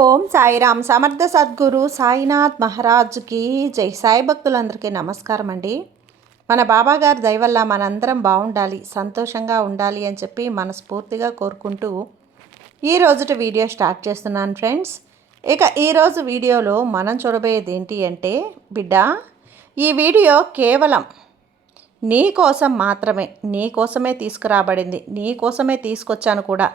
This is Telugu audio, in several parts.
ఓం సాయిరామ్. సమర్థ సద్గురు సాయినాథ్ మహారాజ్కి జై. సాయి భక్తులందరికీ నమస్కారం అండి. మన బాబాగారి దయ వల్ల మనందరం బాగుండాలి, సంతోషంగా ఉండాలి అని చెప్పి మనస్ఫూర్తిగా కోరుకుంటూ ఈరోజుటి వీడియో స్టార్ట్ చేస్తున్నాను ఫ్రెండ్స్. ఇక ఈరోజు వీడియోలో మనం చూడబోయేది ఏంటి అంటే, బిడ్డ, ఈ వీడియో కేవలం నీ కోసం మాత్రమే, నీ కోసమే తీసుకురాబడింది, నీ కోసమే తీసుకొచ్చాను కూడా.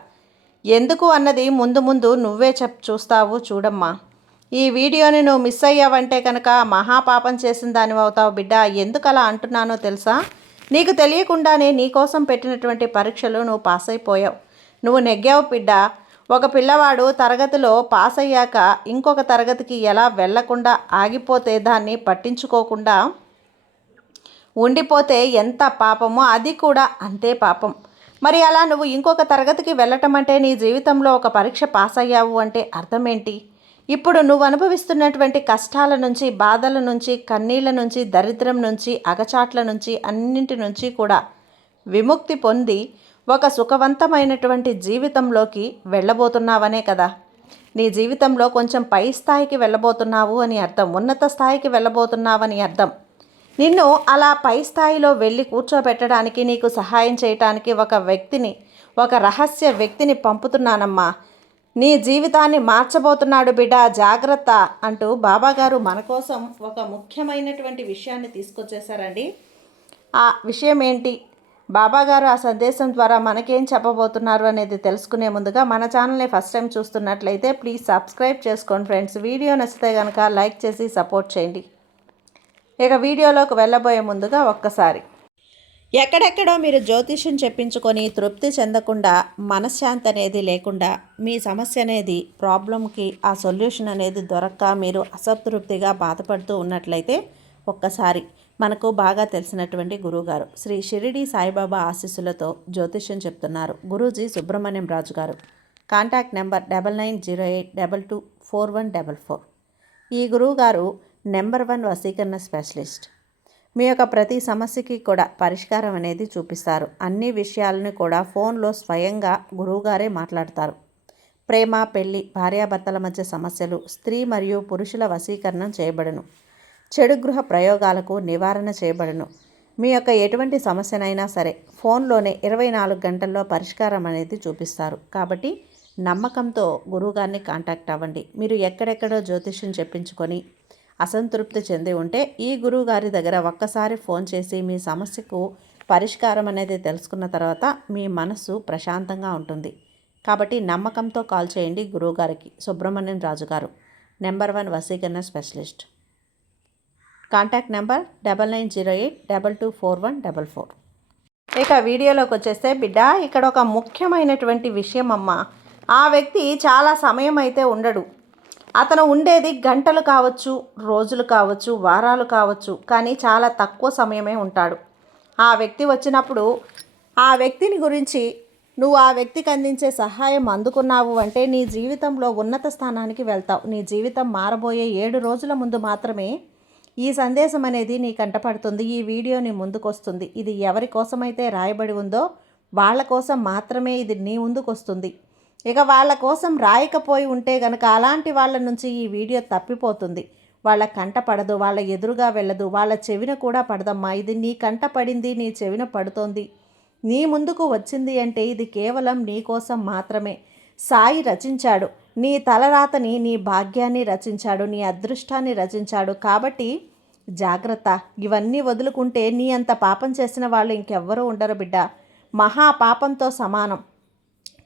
ఎందుకు అన్నది ముందు ముందు నువ్వే చూస్తావు, చూడమ్మా. ఈ వీడియోని నువ్వు మిస్ అయ్యావంటే కనుక మహాపాపం చేసిన దానివి అవుతావు బిడ్డ. ఎందుకు అలా అంటున్నానో తెలుసా? నీకు తెలియకుండానే నీకోసం పెట్టినటువంటి పరీక్షలు నువ్వు పాస్ అయిపోయావు, నువ్వు నెగ్గావు బిడ్డ. ఒక పిల్లవాడు తరగతిలో పాస్ అయ్యాక ఇంకొక తరగతికి ఎలా వెళ్లకుండా ఆగిపోతే, దాన్ని పట్టించుకోకుండా ఉండిపోతే ఎంత పాపమో, అది కూడా అంతే పాపం. మరి అలా నువ్వు ఇంకొక తరగతికి వెళ్ళటం అంటే, నీ జీవితంలో ఒక పరీక్ష పాస్ అయ్యావు అంటే అర్థం ఏంటి? ఇప్పుడు నువ్వు అనుభవిస్తున్నటువంటి కష్టాల నుంచి, బాధల నుంచి, కన్నీళ్ల నుంచి, దరిద్రం నుంచి, అగచాట్ల నుంచి, అన్నింటి నుంచి కూడా విముక్తి పొంది ఒక సుఖవంతమైనటువంటి జీవితంలోకి వెళ్ళబోతున్నావనే కదా. నీ జీవితంలో కొంచెం పై స్థాయికి వెళ్ళబోతున్నావు అని అర్థం, ఉన్నత స్థాయికి వెళ్ళబోతున్నావని అర్థం. నిన్ను అలా పై స్థాయిలో వెళ్ళి కూర్చోబెట్టడానికి, నీకు సహాయం చేయటానికి ఒక వ్యక్తిని, ఒక రహస్య వ్యక్తిని పంపుతున్నానమ్మా. నీ జీవితాన్ని మార్చబోతున్నాడు బిడ్డ, జాగ్రత్త అంటూ బాబాగారు మన కోసం ఒక ముఖ్యమైనటువంటి విషయాన్ని తీసుకొచ్చేసారండి. ఆ విషయం ఏంటి, బాబాగారు ఆ సందేశం ద్వారా మనకేం చెప్పబోతున్నారు అనేది తెలుసుకునే ముందుగా మన ఛానల్ని ఫస్ట్ టైం చూస్తున్నట్లయితే ప్లీజ్ సబ్స్క్రైబ్ చేసుకోండి ఫ్రెండ్స్. వీడియో నచ్చితే కనుక లైక్ చేసి సపోర్ట్ చేయండి. ఇక వీడియోలోకి వెళ్ళబోయే ముందుగా ఒక్కసారి, ఎక్కడెక్కడో మీరు జ్యోతిష్యం చెప్పించుకొని తృప్తి చెందకుండా, మనశ్శాంతి అనేది లేకుండా, మీ సమస్య అనేది, ప్రాబ్లంకి ఆ సొల్యూషన్ అనేది దొరక్క మీరు అసంతృప్తిగా బాధపడుతూ ఉన్నట్లయితే ఒక్కసారి మనకు బాగా తెలిసినటువంటి గురువుగారు శ్రీ షిరిడి సాయిబాబా ఆశీస్సులతో జ్యోతిష్యం చెప్తున్నారు గురూజీ సుబ్రహ్మణ్యం రాజు గారు. Contact number 9908224144. ఈ గురువుగారు నెంబర్ 1 వశీకరణ స్పెషలిస్ట్. మీ యొక్క ప్రతి సమస్యకి కూడా పరిష్కారం అనేది చూపిస్తారు. అన్ని విషయాలను కూడా ఫోన్లో స్వయంగా గురువుగారే మాట్లాడతారు. ప్రేమ, పెళ్లి, భార్యాభర్తల మధ్య సమస్యలు, స్త్రీ మరియు పురుషుల వశీకరణం చేయబడును. చెడు గృహ ప్రయోగాలకు నివారణ చేయబడును. మీ యొక్క ఎటువంటి సమస్యనైనా సరే ఫోన్లోనే 24 గంటల్లో పరిష్కారం అనేది చూపిస్తారు. కాబట్టి నమ్మకంతో గురువుగారిని కాంటాక్ట్ అవ్వండి. మీరు ఎక్కడెక్కడో జ్యోతిష్యం చెప్పించుకొని అసంతృప్తి చెంది ఉంటే ఈ గురువుగారి దగ్గర ఒక్కసారి ఫోన్ చేసి మీ సమస్యకు పరిష్కారం అనేది తెలుసుకున్న తర్వాత మీ మనసు ప్రశాంతంగా ఉంటుంది. కాబట్టి నమ్మకంతో కాల్ చేయండి గురువుగారికి. సుబ్రహ్మణ్యం రాజు గారు, నెంబర్ 1 వశీకరణ స్పెషలిస్ట్. Contact number 9908224144. ఇక వీడియోలోకి వచ్చేస్తే బిడ్డ, ఇక్కడ ఒక ముఖ్యమైనటువంటి విషయం అమ్మ. ఆ వ్యక్తి చాలా సమయం అయితే ఉండడు. అతను ఉండేది గంటలు కావచ్చు, రోజులు కావచ్చు, వారాలు కావచ్చు, కానీ చాలా తక్కువ సమయమే ఉంటాడు. ఆ వ్యక్తి వచ్చినప్పుడు ఆ వ్యక్తిని గురించి నువ్వు ఆ వ్యక్తికి అందించే సహాయం అందుకున్నావు అంటే నీ జీవితంలో ఉన్నత స్థానానికి వెళ్తావు. నీ జీవితం మారబోయే 7 రోజుల ముందు మాత్రమే ఈ సందేశం అనేది నీ కంటపడుతుంది. ఈ వీడియో నీ ముందుకొస్తుంది. ఇది ఎవరి కోసమైతే రాయబడి ఉందో వాళ్ళ కోసం మాత్రమే ఇది నీ ముందుకు వస్తుంది. ఇక వాళ్ళ కోసం రాయకపోయి ఉంటే గనక అలాంటి వాళ్ళ నుంచి ఈ వీడియో తప్పిపోతుంది. వాళ్ళ కంట పడదు, వాళ్ళ ఎదురుగా వెళ్ళదు, వాళ్ళ చెవిన కూడా పడదమ్మా. ఇది నీ కంట పడింది, నీ చెవిన పడుతోంది, నీ ముందుకు వచ్చింది అంటే ఇది కేవలం నీ కోసం మాత్రమే. సాయి రచించాడు నీ తలరాతని, నీ భాగ్యాన్ని రచించాడు, నీ అదృష్టాన్ని రచించాడు. కాబట్టి జాగ్రత్త. ఇవన్నీ వదులుకుంటే నీ అంత పాపం చేసిన వాళ్ళు ఇంకెవ్వరూ ఉండరు బిడ్డ. మహాపాపంతో సమానం.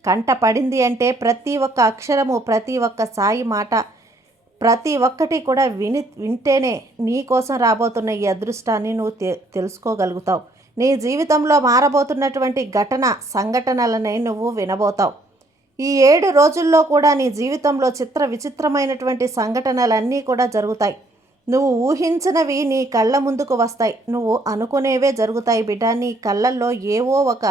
కంట పడింది అంటే ప్రతి ఒక్క అక్షరము, ప్రతి ఒక్క సాయి మాట, ప్రతి ఒక్కటి కూడా వింటేనే నీ కోసం రాబోతున్న ఈ అదృష్టాన్ని నువ్వు తెలుసుకోగలుగుతావు. నీ జీవితంలో మారబోతున్నటువంటి సంఘటనలనే నువ్వు వినబోతావు. ఈ 7 రోజుల్లో కూడా నీ జీవితంలో విచిత్రమైనటువంటి సంఘటనలన్నీ కూడా జరుగుతాయి. నువ్వు ఊహించినవి నీ కళ్ళ ముందుకు వస్తాయి. నువ్వు అనుకునేవే జరుగుతాయి బిడ్డ. నీ కళ్ళల్లో ఏవో ఒక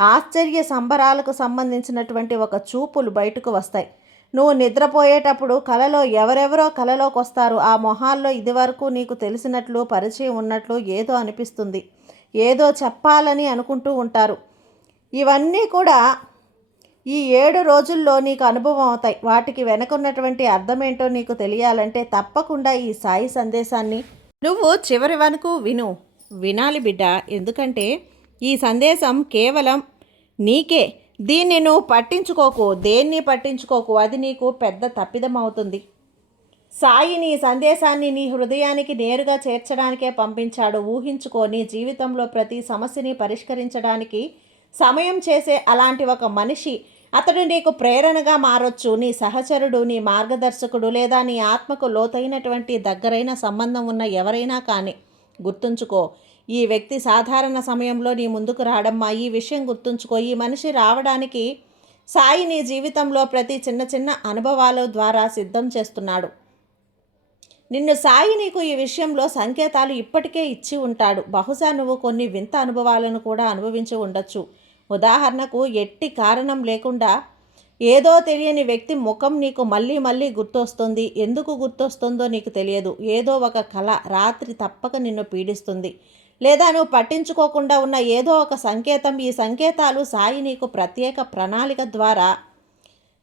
ఆశ్చర్య సంబరాలకు సంబంధించినటువంటి ఒక చూపులు బయటకు వస్తాయి. నువ్వు నిద్రపోయేటప్పుడు కలలో ఎవరెవరో కలలోకి వస్తారు. ఆ మొహాల్లో ఇదివరకు నీకు తెలిసినట్లు, పరిచయం ఉన్నట్లు ఏదో అనిపిస్తుంది. ఏదో చెప్పాలని అనుకుంటూ ఉంటారు. ఇవన్నీ కూడా ఈ 7 రోజుల్లో నీకు అనుభవం అవుతాయి. వాటికి వెనకున్నటువంటి అర్థమేంటో నీకు తెలియాలంటే తప్పకుండా ఈ సాయి సందేశాన్ని నువ్వు చివరి వరకు వినాలి బిడ్డ. ఎందుకంటే ఈ సందేశం కేవలం నీకే. దీన్ని నువ్వు పట్టించుకోకు, దేన్ని పట్టించుకోకు, అది నీకు పెద్ద తప్పిదం అవుతుంది. సాయి నీ సందేశాన్ని నీ హృదయానికి నేరుగా చేర్చడానికే పంపించాడు. ఊహించుకో, నీ జీవితంలో ప్రతి సమస్యని పరిష్కరించడానికి సమయం చేసే అలాంటి ఒక మనిషి. అతడు నీకు ప్రేరణగా మారొచ్చు, నీ సహచరుడు, నీ మార్గదర్శకుడు, లేదా నీ ఆత్మకు లోతైనటువంటి దగ్గరైన సంబంధం ఉన్న ఎవరైనా కానీ. గుర్తుంచుకో, ఈ వ్యక్తి సాధారణ సమయంలో నీ ముందుకు రాడమ్మా. ఈ విషయం గుర్తుంచుకో. ఈ మనిషి రావడానికి సాయి నీ జీవితంలో ప్రతి చిన్న చిన్న అనుభవాల ద్వారా సిద్ధం చేస్తున్నాడు. నిన్ను సాయి నీకు ఈ విషయంలో సంకేతాలు ఇప్పటికే ఇచ్చి ఉంటాడు. బహుశా నువ్వు కొన్ని వింత అనుభవాలను కూడా అనుభవించి ఉండొచ్చు. ఉదాహరణకు, ఎట్టి కారణం లేకుండా ఏదో తెలియని వ్యక్తి ముఖం నీకు మళ్ళీ మళ్ళీ గుర్తొస్తుంది. ఎందుకు గుర్తొస్తుందో నీకు తెలియదు. ఏదో ఒక కళ రాత్రి తప్పక నిన్ను పీడిస్తుంది. లేదా నువ్వు పట్టించుకోకుండా ఉన్న ఏదో ఒక సంకేతం. ఈ సంకేతాలు సాయి నీకు ప్రత్యేక ప్రణాళిక ద్వారా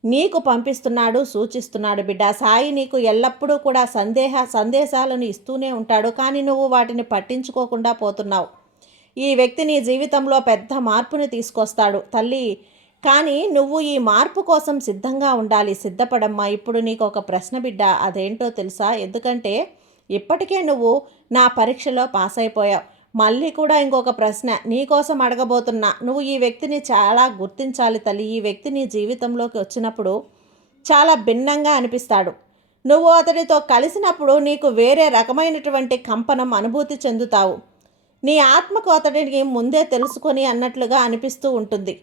నీకు పంపిస్తున్నాడు, సూచిస్తున్నాడు బిడ్డ. సాయి నీకు ఎల్లప్పుడూ కూడా సందేశాలను ఇస్తూనే ఉంటాడు. కానీ నువ్వు వాటిని పట్టించుకోకుండా పోతున్నావు. ఈ వ్యక్తి నీ జీవితంలో పెద్ద మార్పుని తీసుకొస్తాడు తల్లి. కానీ నువ్వు ఈ మార్పు కోసం సిద్ధంగా ఉండాలి. సిద్ధపడమ్మా. ఇప్పుడు నీకు ఒక ప్రశ్న బిడ్డ. అదేంటో తెలుసా? ఎందుకంటే ఇప్పటికే నువ్వు నా పరీక్షలో పాస్ అయిపోయావు. మళ్ళీ కూడా ఇంకొక ప్రశ్న నీకోసం అడగబోతున్నా. నువ్వు ఈ వ్యక్తిని చాలా గుర్తించాలి తల్లి. ఈ వ్యక్తి నీ జీవితంలోకి వచ్చినప్పుడు చాలా భిన్నంగా అనిపిస్తాడు. నువ్వు అతడితో కలిసినప్పుడు నీకు వేరే రకమైనటువంటి కంపనం అనుభూతి చెందుతావు. నీ ఆత్మకు అతడిని ముందే తెలుసుకొని అన్నట్లుగా అనిపిస్తూ ఉంటుంది.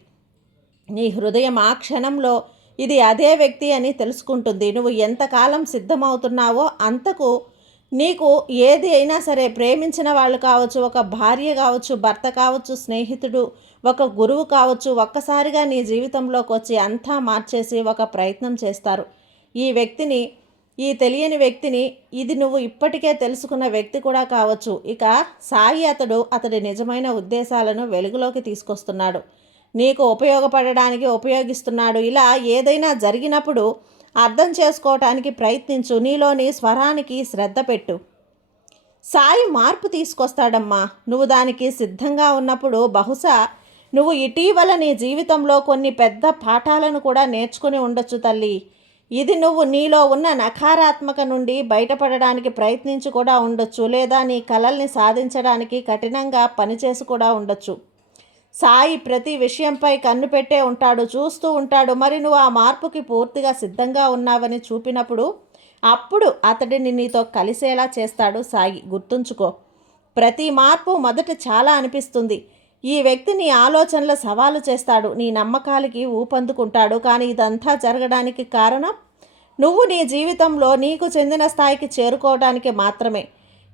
నీ హృదయం ఆ క్షణంలో ఇది అదే వ్యక్తి అని తెలుసుకుంటుంది. నువ్వు ఎంతకాలం సిద్ధమవుతున్నావో అంతకు నీకు ఏది అయినా సరే, ప్రేమించిన వాళ్ళు కావచ్చు, ఒక భార్య కావచ్చు, భర్త కావచ్చు, స్నేహితుడు, ఒక గురువు కావచ్చు, ఒక్కసారిగా నీ జీవితంలోకి వచ్చి అంతా మార్చేసి ఒక ప్రయత్నం చేస్తారు. ఈ తెలియని వ్యక్తిని, ఇది నువ్వు ఇప్పటికే తెలుసుకున్న వ్యక్తి కూడా కావచ్చు. ఇక సాయి అతడి నిజమైన ఉద్దేశాలను వెలుగులోకి తీసుకొస్తున్నాడు. నీకు ఉపయోగపడడానికి ఉపయోగిస్తున్నాడు. ఇలా ఏదైనా జరిగినప్పుడు అర్థం చేసుకోవటానికి ప్రయత్నించు. నీలోని స్వరానికి శ్రద్ధ పెట్టు. సాయి మార్పు తీసుకొస్తాడమ్మా. నువ్వు దానికి సిద్ధంగా ఉన్నప్పుడు బహుశా నువ్వు ఇటీవల నీ జీవితంలో కొన్ని పెద్ద పాఠాలను కూడా నేర్చుకుని ఉండొచ్చు తల్లి. ఇది నువ్వు నీలో ఉన్న నకారాత్మక నుండి బయటపడడానికి ప్రయత్నించి కూడా ఉండొచ్చు. లేదా నీ కలల్ని సాధించడానికి కఠినంగా పనిచేసి కూడా ఉండొచ్చు. సాయి ప్రతి విషయంపై కన్ను పెట్టే ఉంటాడు, చూస్తూ ఉంటాడు. మరి నువ్వు ఆ మార్పుకి పూర్తిగా సిద్ధంగా ఉన్నావని చూపినప్పుడు అప్పుడు అతడిని నీతో కలిసేలా చేస్తాడు సాయి. గుర్తుంచుకో, ప్రతి మార్పు మొదట చాలా అనిపిస్తుంది. ఈ వ్యక్తి నీ ఆలోచనల సవాలు చేస్తాడు, నీ నమ్మకాలకి ఊపందుకుంటాడు. కానీ ఇదంతా జరగడానికి కారణం నువ్వు నీ జీవితంలో నీకు చెందిన స్థాయికి చేరుకోవడానికి మాత్రమే.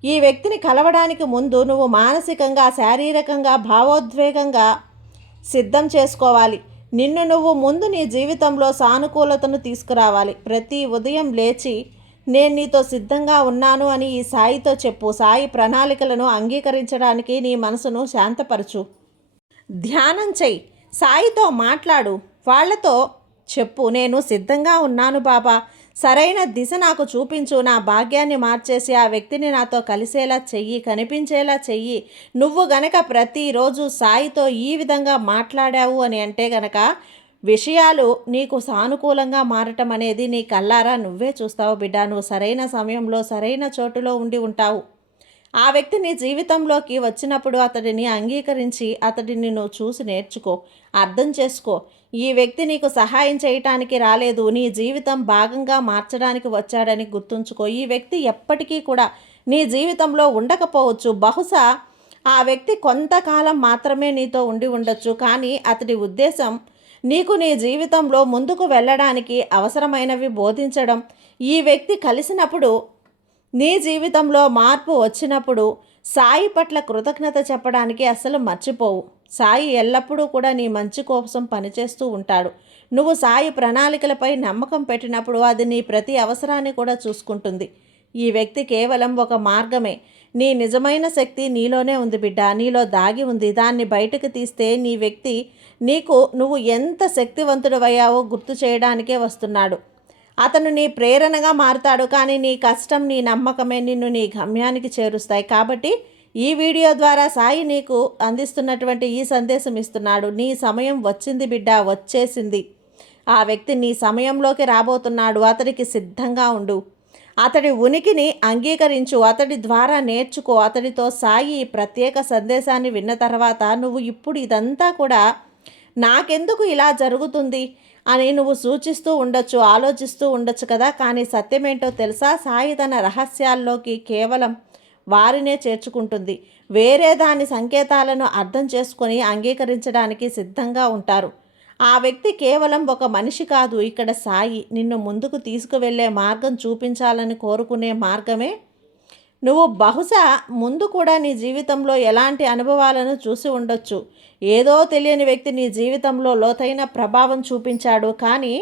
ఈ వ్యక్తిని కలవడానికి ముందు నువ్వు మానసికంగా, శారీరకంగా, భావోద్వేగంగా సిద్ధం చేసుకోవాలి. నువ్వు ముందు నీ జీవితంలో సానుకూలతను తీసుకురావాలి. ప్రతి ఉదయం లేచి నేను నీతో సిద్ధంగా ఉన్నాను అని ఈ సాయితో చెప్పు. సాయి ప్రణాళికలను అంగీకరించడానికి నీ మనసును శాంతపరచు. ధ్యానం చెయ్యి, సాయితో మాట్లాడు, వాళ్లతో చెప్పు, నేను సిద్ధంగా ఉన్నాను బాబా, సరైన దిశ నాకు చూపించు, నా భాగ్యాన్ని మార్చేసి ఆ వ్యక్తిని నాతో కలిసేలా చెయ్యి, కనిపించేలా చెయ్యి. నువ్వు గనక ప్రతిరోజు సాయితో ఈ విధంగా మాట్లాడావు అని అంటే గనక విషయాలు నీకు సానుకూలంగా మారటం అనేది నీ కళ్ళారా నువ్వే చూస్తావు బిడ్డ. నువ్వు సరైన సమయంలో సరైన చోటులో ఉండి ఉంటావు. ఆ వ్యక్తి నీ జీవితంలోకి వచ్చినప్పుడు అతడిని అంగీకరించి అతడిని నువ్వు చూసి నేర్చుకో, అర్థం చేసుకో. ఈ వ్యక్తి నీకు సహాయం చేయటానికి రాలేదు, నీ జీవితం భాగంగా మార్చడానికి వచ్చాడని గుర్తుంచుకో. ఈ వ్యక్తి ఎప్పటికీ కూడా నీ జీవితంలో ఉండకపోవచ్చు. బహుశా ఆ వ్యక్తి కొంతకాలం మాత్రమే నీతో ఉండి ఉండొచ్చు. కానీ అతడి ఉద్దేశం నీకు నీ జీవితంలో ముందుకు వెళ్ళడానికి అవసరమైనవి బోధించడం. ఈ వ్యక్తి కలిసినప్పుడు, నీ జీవితంలో మార్పు వచ్చినప్పుడు సాయి పట్ల కృతజ్ఞత చెప్పడానికి అస్సలు మర్చిపోవు. సాయి ఎల్లప్పుడూ కూడా నీ మంచి కోసం పనిచేస్తూ ఉంటాడు. నువ్వు సాయి ప్రణాళికలపై నమ్మకం పెట్టినప్పుడు అది నీ ప్రతి అవసరాన్ని కూడా చూసుకుంటుంది. ఈ వ్యక్తి కేవలం ఒక మార్గమే. నీ నిజమైన శక్తి నీలోనే ఉంది బిడ్డ, నీలో దాగి ఉంది. దాన్ని బయటకు తీస్తే నీ వ్యక్తి నువ్వు ఎంత శక్తివంతుడవయ్యావో గుర్తు చేయడానికే వస్తున్నాడు. అతను నీ ప్రేరణగా మారుతాడు, కానీ నీ కష్టం, నీ నమ్మకమే నిన్ను నీ గమ్యానికి చేరుస్తాయి. కాబట్టి ఈ వీడియో ద్వారా సాయి నీకు అందిస్తున్నటువంటి ఈ సందేశం ఇస్తున్నాడు. నీ సమయం వచ్చింది బిడ్డ, వచ్చేసింది. ఆ వ్యక్తి నీ సమయంలోకి రాబోతున్నాడు. అతడికి సిద్ధంగా ఉండు. అతడి ఉనికిని అంగీకరించు. అతడి ద్వారా నేర్చుకో. అతడితో సాయి ప్రత్యేక సందేశాన్ని విన్న తర్వాత నువ్వు ఇప్పుడు ఇదంతా కూడా నాకెందుకు ఇలా జరుగుతుంది అని నువ్వు సూచిస్తూ ఉండొచ్చు, ఆలోచిస్తూ ఉండొచ్చు కదా. కానీ సత్యమేంటో తెలుసా? సాయి తన రహస్యాల్లోకి కేవలం వారినే చేర్చుకుంటుంది. వేరే దాని సంకేతాలను అర్థం చేసుకొని అంగీకరించడానికి సిద్ధంగా ఉంటారు. ఆ వ్యక్తి కేవలం ఒక మనిషి కాదు. ఇక్కడ సాయి నిన్ను ముందుకు తీసుకువెళ్ళే మార్గం చూపించాలని కోరుకునే మార్గమే. నువ్వు బహుశా ముందు కూడా నీ జీవితంలో ఎలాంటి అనుభవాలను చూసి ఉండొచ్చు. ఏదో తెలియని వ్యక్తి నీ జీవితంలో లోతైన ప్రభావం చూపించాడు. కానీ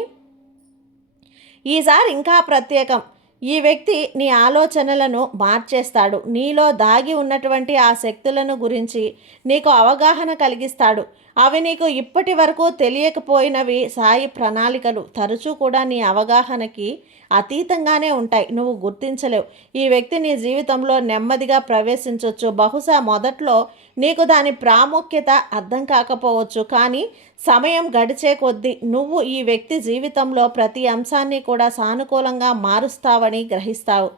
ఈసారి ఇంకా ప్రత్యేకం. ఈ వ్యక్తి నీ ఆలోచనలను మార్చేస్తాడు. నీలో దాగి ఉన్నటువంటి ఆ శక్తులను గురించి నీకు అవగాహన కలిగిస్తాడు. అవి నీకు ఇప్పటి వరకు తెలియకపోయినవి. సాయి ప్రణాళికలు తరచూ కూడా నీ అవగాహనకి అతీతంగానే ఉంటాయి. నువ్వు గుర్తించలేవు. ఈ వ్యక్తి నీ జీవితంలో నెమ్మదిగా ప్రవేశించవచ్చు. బహుశా మొదట్లో నీకు దాని ప్రాముఖ్యత అర్థం కాకపోవచ్చు. కానీ సమయం గడిచే కొద్దీ నువ్వు ఈ వ్యక్తి జీవితంలో ప్రతి అంశాన్ని కూడా సానుకూలంగా మారుస్తావని గ్రహిస్తావు,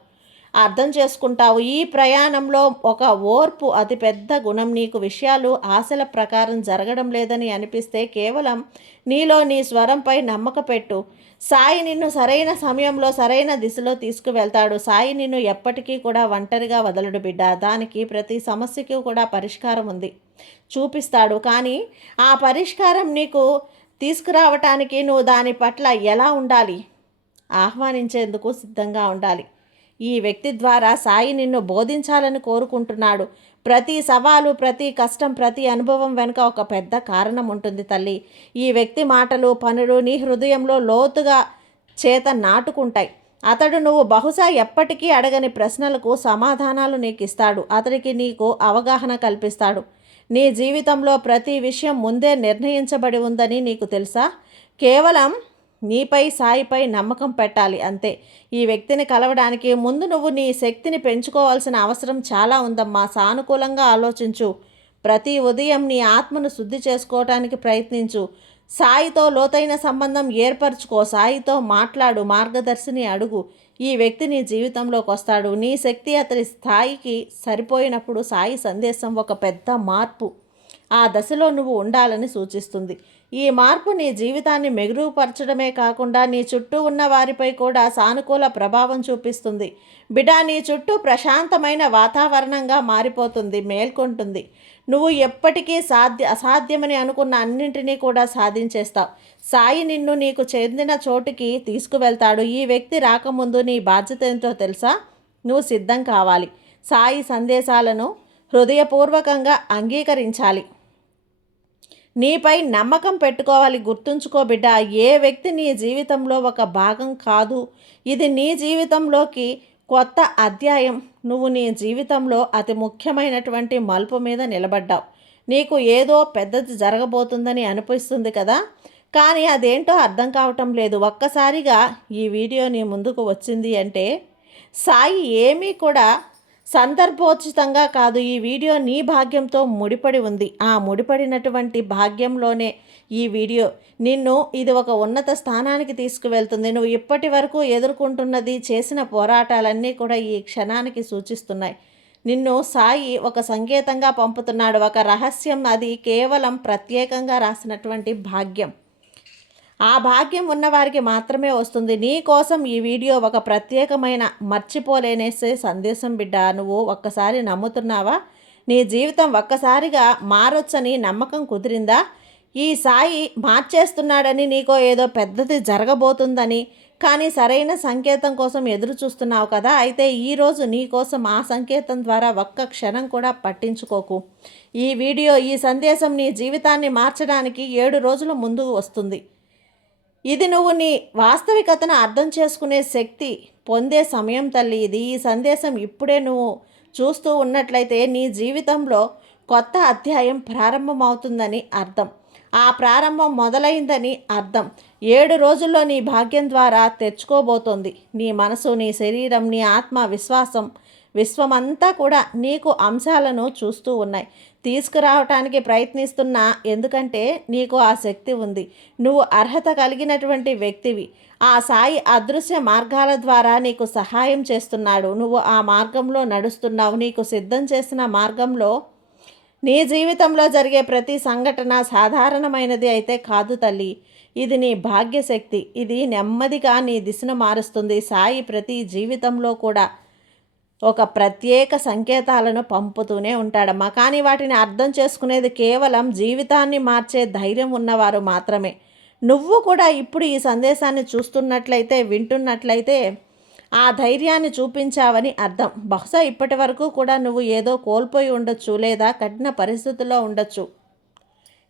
అర్థం చేసుకుంటావు. ఈ ప్రయాణంలో ఒక ఓర్పు అతిపెద్ద గుణం. నీకు విషయాలు ఆశల ప్రకారం జరగడం లేదని అనిపిస్తే కేవలం నీలో నీ స్వరంపై నమ్మక పెట్టు. సాయి నిన్ను సరైన సమయంలో సరైన దిశలో తీసుకువెళ్తాడు. సాయి నిన్ను ఎప్పటికీ కూడా ఒంటరిగా వదలడు బిడ్డ. దానికి ప్రతి సమస్యకి కూడా పరిష్కారం ఉంది, చూపిస్తాడు. కానీ ఆ పరిష్కారం నీకు తీసుకురావటానికి నువ్వు దాని పట్ల ఎలా ఉండాలి? ఆహ్వానించేందుకు సిద్ధంగా ఉండాలి. ఈ వ్యక్తి ద్వారా సాయి నిన్ను బోధించాలని కోరుకుంటున్నాడు. ప్రతి సవాలు, ప్రతి కష్టం, ప్రతి అనుభవం వెనుక ఒక పెద్ద కారణం ఉంటుంది తల్లి. ఈ వ్యక్తి మాటలు, పనులు నీ హృదయంలో లోతుగా నాటుకుంటాయి. అతడు నువ్వు బహుశా ఎప్పటికీ అడగని ప్రశ్నలకు సమాధానాలు నీకు ఇస్తాడు. అతడికి నీకు అవగాహన కల్పిస్తాడు. నీ జీవితంలో ప్రతి విషయం ముందే నిర్ణయించబడి ఉందని నీకు తెలుసా? కేవలం నీపై, సాయిపై నమ్మకం పెట్టాలి అంతే. ఈ వ్యక్తిని కలవడానికి ముందు నువ్వు నీ శక్తిని పెంచుకోవాల్సిన అవసరం చాలా ఉందమ్మా. సానుకూలంగా ఆలోచించు. ప్రతి ఉదయం నీ ఆత్మను శుద్ధి చేసుకోవటానికి ప్రయత్నించు. సాయితో లోతైన సంబంధం ఏర్పరచుకో. సాయితో మాట్లాడు, మార్గదర్శిని అడుగు. ఈ వ్యక్తి నీ జీవితంలోకి వస్తాడు. నీ శక్తి అతడి స్థాయికి సరిపోయినప్పుడు సాయి సందేశం ఒక పెద్ద మార్పు ఆ దశలో నువ్వు ఉండాలని సూచిస్తుంది. ఈ మార్పు నీ జీవితాన్ని మెరుగుపరచడమే కాకుండా నీ చుట్టూ ఉన్న వారిపై కూడా సానుకూల ప్రభావం చూపిస్తుంది. బిడ్డ, నీ చుట్టూ ప్రశాంతమైన వాతావరణంగా మారిపోతుంది, మేల్కొంటుంది. నువ్వు ఎప్పటికీ అసాధ్యమని అనుకున్న అన్నింటినీ కూడా సాధించేస్తావు. సాయి నిన్ను నీకు చెందిన చోటుకి తీసుకువెళ్తాడు. ఈ వ్యక్తి రాకముందు నీ బాధ్యత ఏంటో తెలుసా? నువ్వు సిద్ధం కావాలి. సాయి సందేశాలను హృదయపూర్వకంగా అంగీకరించాలి. నీపై నమ్మకం పెట్టుకోవాలి. గుర్తుంచుకో బిడ్డ, ఏ వ్యక్తి నీ జీవితంలో ఒక భాగం కాదు. ఇది నీ జీవితంలోకి కొత్త అధ్యాయం. నువ్వు నీ జీవితంలో అతి ముఖ్యమైనటువంటి మలుపు మీద నిలబడ్డావు. నీకు ఏదో పెద్దది జరగబోతుందని అనిపిస్తుంది కదా, కానీ అదేంటో అర్థం కావటం లేదు. ఒక్కసారిగా ఈ వీడియో నీ ముందుకు వచ్చింది అంటే సాయి ఏమీ కూడా సందర్భోచితంగా కాదు. ఈ వీడియో నీ భాగ్యంతో ముడిపడి ఉంది. ఆ ముడిపడినటువంటి భాగ్యంలోనే ఈ వీడియో ఇది ఒక ఉన్నత స్థానానికి తీసుకువెళ్తుంది. నువ్వు ఇప్పటి వరకు ఎదుర్కొంటున్నది, చేసిన పోరాటాలన్నీ కూడా ఈ క్షణానికి సూచిస్తున్నాయి. నిన్ను సాయి ఒక సంకేతంగా పంపుతున్నాడు, ఒక రహస్యం. అది కేవలం ప్రత్యేకంగా రాసినటువంటి భాగ్యం. ఆ భాగ్యం ఉన్నవారికి మాత్రమే వస్తుంది. నీ కోసం ఈ వీడియో ఒక ప్రత్యేకమైన మర్చిపోలేనేసే సందేశం బిడ్డ. నువ్వు ఒక్కసారి నమ్ముతున్నావా? నీ జీవితం ఒక్కసారిగా మారొచ్చని నమ్మకం కుదిరిందా? ఈ సాయి మార్చేస్తున్నాడని, నీకో ఏదో పెద్దది జరగబోతుందని, కానీ సరైన సంకేతం కోసం ఎదురు చూస్తున్నావు కదా. అయితే ఈరోజు నీ కోసం ఆ సంకేతం ద్వారా ఒక్క క్షణం కూడా పట్టించుకోకు. ఈ సందేశం నీ జీవితాన్ని మార్చడానికి 7 రోజుల ముందు వస్తుంది. ఇది నువ్వు నీ వాస్తవికతను అర్థం చేసుకునే శక్తి పొందే సమయం తల్లి ఇది. ఈ సందేశం ఇప్పుడే నువ్వు చూస్తూ ఉన్నట్లయితే నీ జీవితంలో కొత్త అధ్యాయం ప్రారంభమవుతుందని అర్థం. ఆ ప్రారంభం మొదలైందని అర్థం. 7 రోజుల్లో నీ భాగ్యం ద్వారా తెచ్చుకోబోతోంది. నీ మనసు, నీ శరీరం, నీ ఆత్మ, విశ్వాసం, విశ్వమంతా కూడా నీకు అంశాలను చూస్తూ ఉన్నాయి, తీసుకురావటానికి ప్రయత్నిస్తున్నా. ఎందుకంటే నీకు ఆ శక్తి ఉంది. నువ్వు అర్హత కలిగినటువంటి వ్యక్తివి. ఆ సాయి అదృశ్య మార్గాల ద్వారా నీకు సహాయం చేస్తున్నాడు. నువ్వు ఆ మార్గంలో నడుస్తున్నావు. నీకు సిద్ధం చేసిన మార్గంలో నీ జీవితంలో జరిగే ప్రతి సంఘటన సాధారణమైనది అయితే కాదు తల్లి. ఇది నీ భాగ్యశక్తి. ఇది నెమ్మదిగా నీ దిశను మారుస్తుంది. సాయి ప్రతి జీవితంలో కూడా ఒక ప్రత్యేక సంకేతాలను పంపుతూనే ఉంటాడమ్మా. కానీ వాటిని అర్థం చేసుకునేది కేవలం జీవితాన్ని మార్చే ధైర్యం ఉన్నవారు మాత్రమే. నువ్వు కూడా ఇప్పుడు ఈ సందేశాన్ని చూస్తున్నట్లయితే, వింటున్నట్లయితే ఆ ధైర్యాన్ని చూపించావని అర్థం. బహుశా ఇప్పటి వరకు కూడా నువ్వు ఏదో కోల్పోయి ఉండొచ్చు, లేదా కఠిన పరిస్థితుల్లో ఉండొచ్చు.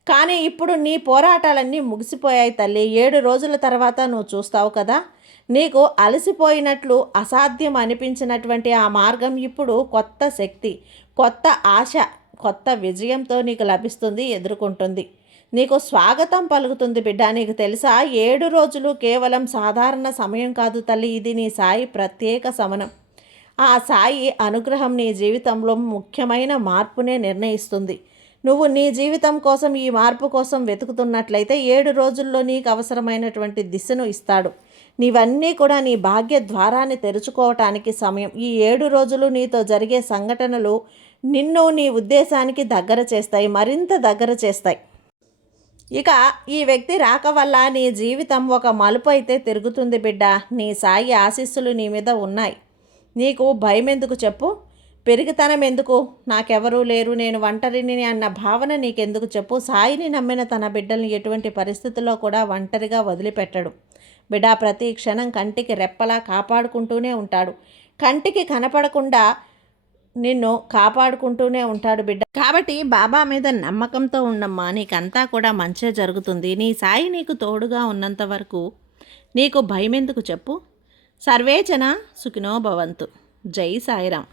కానీ ఇప్పుడు నీ పోరాటాలన్నీ ముగిసిపోయాయి తల్లి. 7 రోజుల తర్వాత నువ్వు చూస్తావు కదా, నీకు అలసిపోయినట్లు, అసాధ్యం అనిపించినటువంటి ఆ మార్గం ఇప్పుడు కొత్త శక్తి, కొత్త ఆశ, కొత్త విజయంతో నీకు లభిస్తుంది, ఎదుర్కొంటుంది. నీకు స్వాగతం పలుకుతుంది బిడ్డ. నీకు తెలుసా, 7 రోజులు కేవలం సాధారణ సమయం కాదు తల్లి. ఇది నీ సాయి ప్రత్యేక సమయం. ఆ సాయి అనుగ్రహం నీ జీవితంలో ముఖ్యమైన మార్పునే నిర్ణయిస్తుంది. నువ్వు నీ జీవితం కోసం, ఈ మార్పు కోసం వెతుకుతున్నట్లయితే 7 రోజుల్లో నీకు అవసరమైనటువంటి దిశను ఇస్తాడు. నీవన్నీ కూడా నీ భాగ్య ద్వారాన్ని తెరుచుకోవటానికి సమయం. ఈ 7 రోజులు నీతో జరిగే సంఘటనలు నిన్ను నీ ఉద్దేశానికి దగ్గర చేస్తాయి, మరింత దగ్గర చేస్తాయి. ఇక ఈ వ్యక్తి రాక వల్ల నీ జీవితం ఒక మలుపు అయితే తిరుగుతుంది బిడ్డ. నీ సాయి ఆశీస్సులు నీ మీద ఉన్నాయి. నీకు భయం ఎందుకు చెప్పు? పెరిగితనం ఎందుకు? నాకెవరూ లేరు, నేను ఒంటరిని అన్న భావన నీకెందుకు చెప్పు? సాయిని నమ్మిన తన బిడ్డల్ని ఎటువంటి పరిస్థితుల్లో కూడా ఒంటరిగా వదిలిపెట్టడు బిడ్డ. ప్రతి క్షణం కంటికి రెప్పలా కాపాడుకుంటూనే ఉంటాడు. కంటికి కనపడకుండా నిన్ను కాపాడుకుంటూనే ఉంటాడు బిడ్డ. కాబట్టి బాబా మీద నమ్మకంతో ఉండమ్మా. నీకంతా కూడా మంచే జరుగుతుంది. నీ సాయి నీకు తోడుగా ఉన్నంత వరకు నీకు భయం ఎందుకు చెప్పు? సర్వేజన సుఖినో భవంతు. జై సాయిరాం.